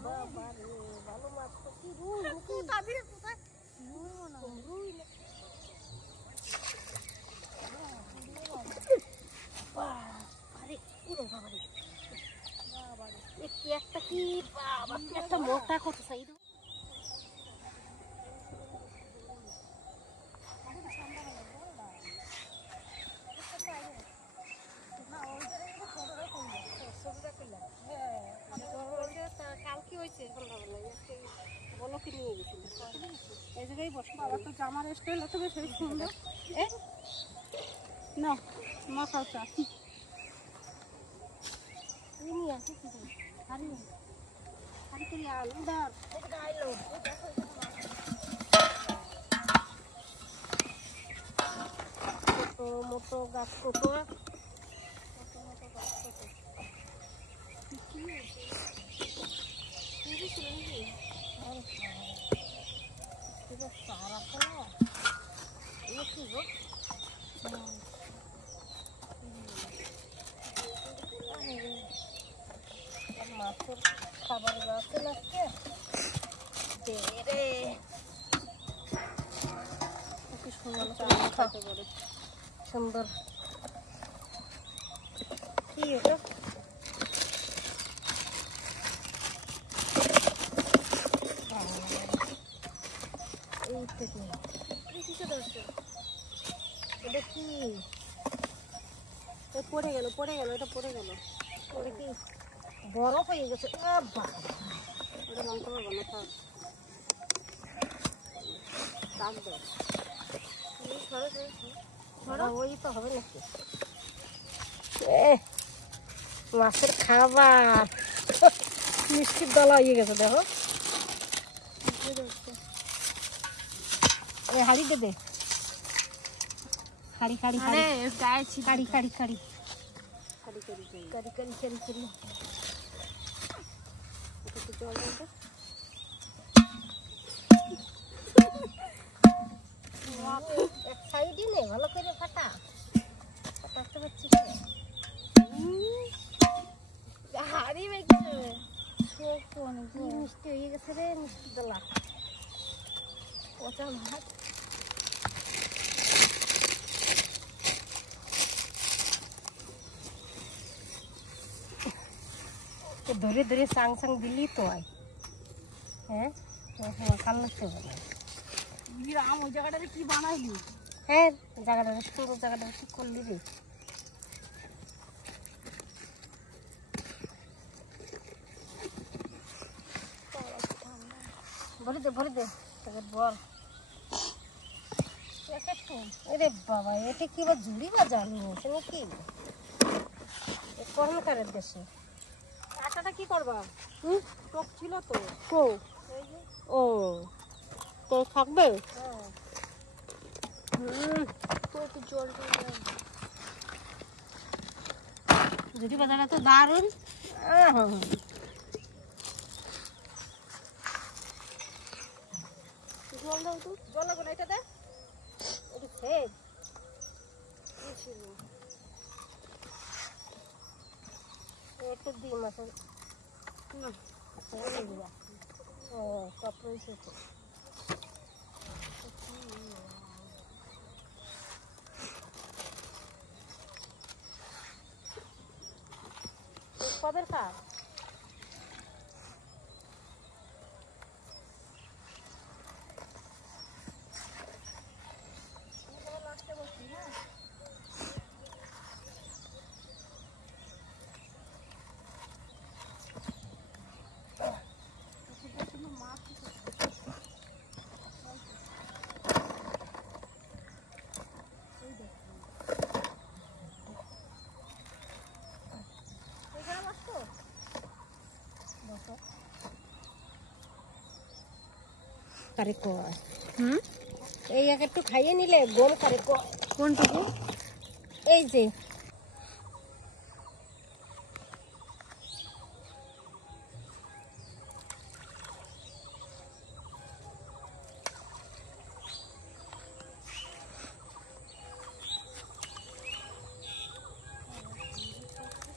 বাবা রে ভালো মাছ তো কি রুই কোথায় রুই না আরে ওরে বাবা রে একটা কি বাবা একটা মোটা কত সাইড কালকে হয়েছে বলো কি নিয়ে গেছিল এই জায়গায় বসে বাবা তো জামার স্টাইল আছে বেশ সুন্দর না মাথা চা নিয়ে আসি কি হারি হারি করে আলুদার আইলো মোটো গাছ কত মাছের খাবার গাছে লাগছে সুন্দর কি এটা এটা কি পড়ে গেল এটা পড়ে গেল ওটা কি বরফ হয়ে গেছে ওটা মাংস পাবো না থাক ডাক দে ওই তো হবে নাকি মাছের খাবার মিষ্টির দলা হয়ে গেছে দেখো হাড়ি দে দে হাড়ি হাড়ি হাড়ি হাড়ি হাড়ি হাড়ি এক সাইডে নে ভালো করে ফাটা ফাটাতে পারছি হাড়ি মিষ্টি হয়ে গেছে রে মিষ্টি দলা পচা ভাত ধরে ধরে সাং সাং দিলি তো আয় হ্যাঁ কাল লাগতে হবে রাম ওই জায়গাটাতে কি বানাইলি হ্যাঁ জায়গাটা সুন্দর জায়গাটা ঠিক করলি রে ভরে দে বল আরে বাবা এটা কি বা ঝুড়ি বা জানি হয়েছে নাকি কর্মকারের দেশে আটাটা কি করবা টক ছিল তো ও তো থাকবে যদি বাজারটা তো দারুন জল দাও তো জল লাগবে না এটা দে এটা খেয়ে একটু দিই মাছের না ও টপ রয়েছে তো কবের কাজ কারে কয় এই একটু খাইয়ে নিলে গোল কারে কয় কোনটুকু এই যে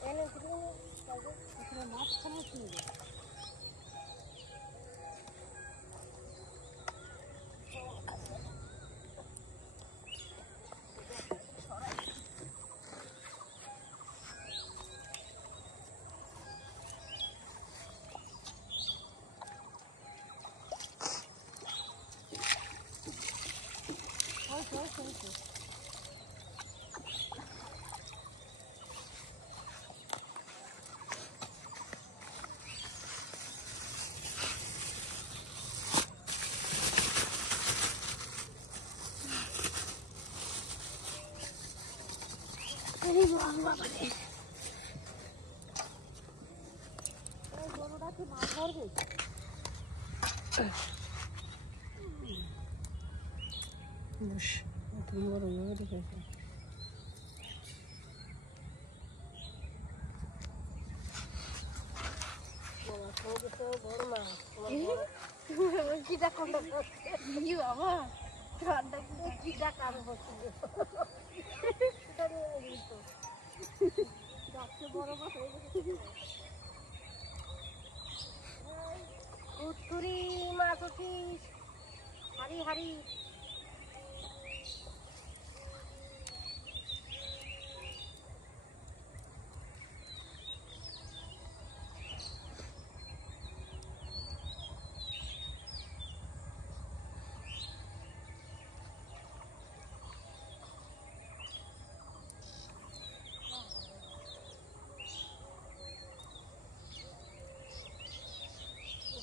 এনে হারি হারি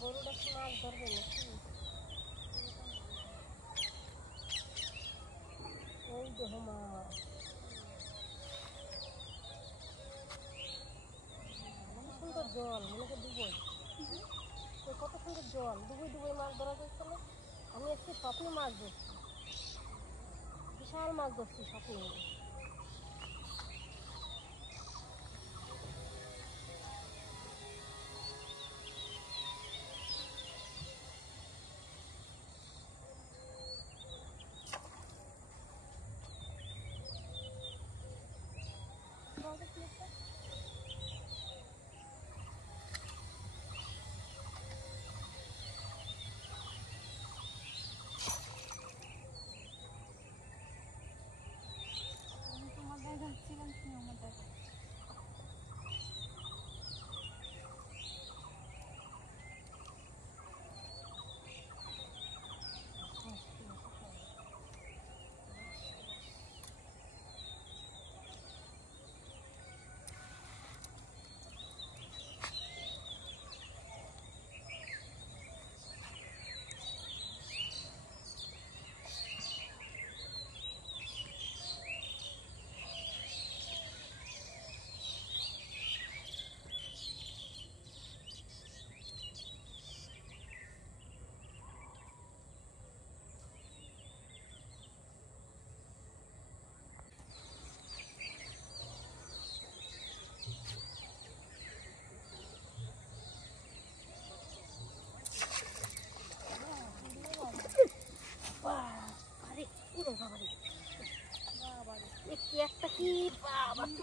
গরুটা কি মাছ ধরবে নাকি? ওই দেখো মাছ, সুন্দর জল, মনে হয় ডুবোই, কত সুন্দর জল, ডুবোই ডুবোই মাছ ধরা যাচ্ছে না। আমি একটি স্বপ্নে মাছ ধরছি, বিশাল মাছ ধরছি স্বপ্নে।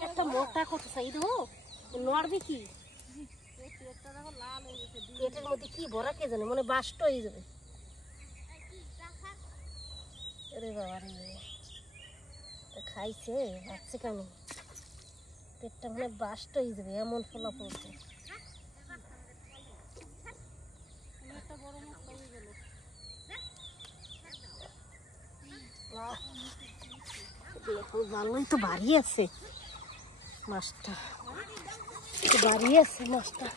একটা মোটা কত সাইড হো নড়বে কি, পেটের মধ্যে কি ভরা কে জানে, মনে বাষ্ট হয়ে যাবে। আরে বাবা রে, খাইছে ভাবছে কেন, পেটটা মানে বাষ্ট হয়ে যাবে, এমন ফোলা পড়ছে। ভালোই তো বাড়ি আছে মাছটা, বাড়ি আছে মাছটা।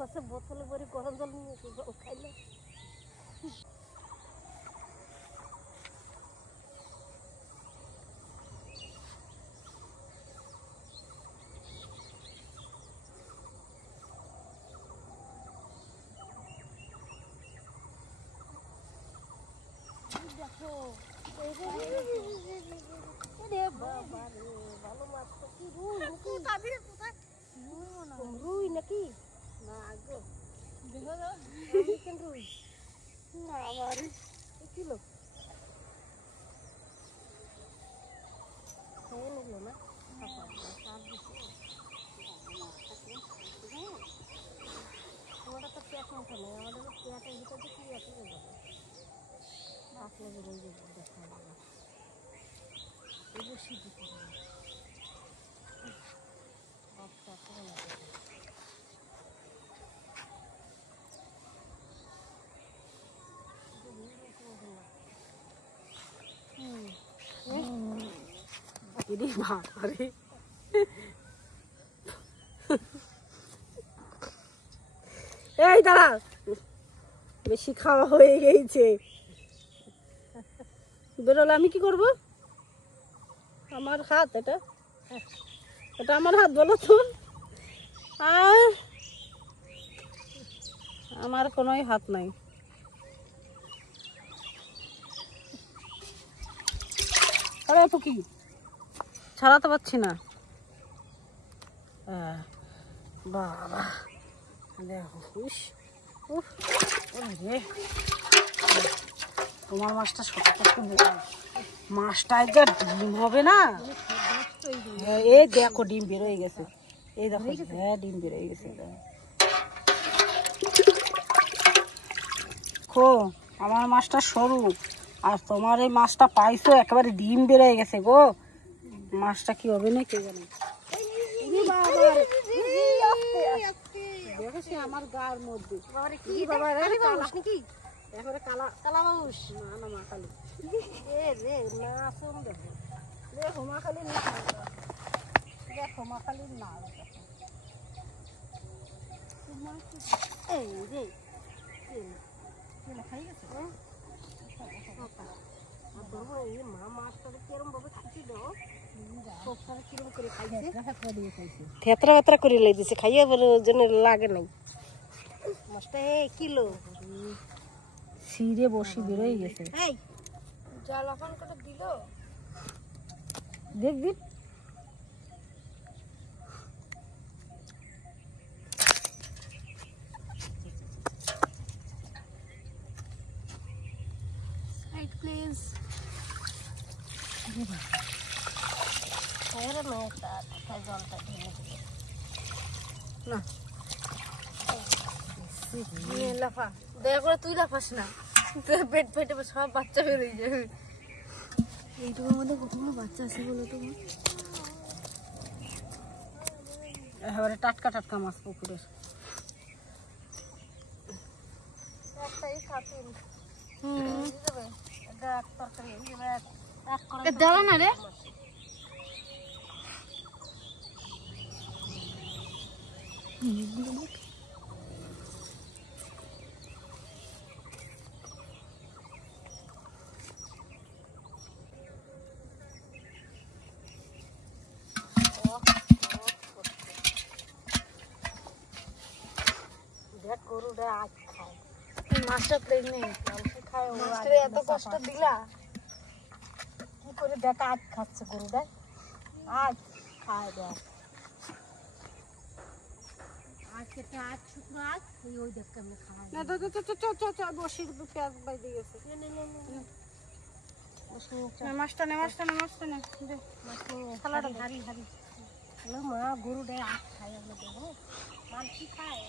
কত বোতলে করে গরম জল নিয়ে খাইলে দেখো বাবা রে ভালো মাছ তো কি রুই নাকি না আগে দেখো রুই না আবার কিলো নিল না আমাদের তো পেট মাথা নেই আমাদের পেটের ভিতরে কি আছে আসলে রয়ে যাবে দেখা যাবে অবশ্যই দিতে হবে আচ্ছা এই দাঁড়া বেশি খাওয়া হয়ে গেছে বেরোলে আমি কি করবো আমার হাত এটা এটা আমার হাত বলো তো আমার কোনোই হাত নাই আরে পুকি ছাড়াতে পারছি না বাবা দেখো তোমার মাছটা শক্ত মাছটায় যা ডিম হবে না এই দেখো ডিম বেরোয় গেছে এই দেখো হ্যাঁ ডিম বেরোয় গেছে দেখো আমার মাছটা সরু আর তোমার এই মাছটা পাইছো একেবারে ডিম বেরোয় গেছে গো মাছটা কি হবে না কে জানে দেখেছি আমার গার মধ্যে একেবারে কালা কালা মানুষ না না মা কালী রে না আসুন দেখো দেখো মা কালী না দেখো মা কালী না এই রে খাই গেছে মা মাছটা কিরম ভাবে খাইছি দাও থেতরা বেতরা করে লাই দিছে খাইয়া বলে জন্য লাগে নাই মাছটা কিলো সিরে বসি বেরোয় গেছে জল অফান করে দিল দেখ দিন সাইড প্লিজ জলটা না লাফা দয়া করে তুই লাফাস না পেট ফেটে সব বাচ্চা বেরোয় যাবে এইটুকুর মধ্যে কতগুলো বাচ্চা আছে বলো তো এবারে টাটকা টাটকা মাছ পুকুরের দাঁড়া না রে গরুটা আজ খায় মাছটা প্রেগনেন্ট খায় মাছটা এত কষ্ট দিলা কি করে দেখা আজ খাচ্ছে গরুটা আজ খায় দেখ আজ খেতে আজ শুকনো আজ ওই দেখ কেমন খায় না তো বসির পেঁয়াজ বাইরে গেছে মাছটা নে খালাটা হারি হারি মা গরুটা আজ খায় আমরা দেখো মাছ কি খায়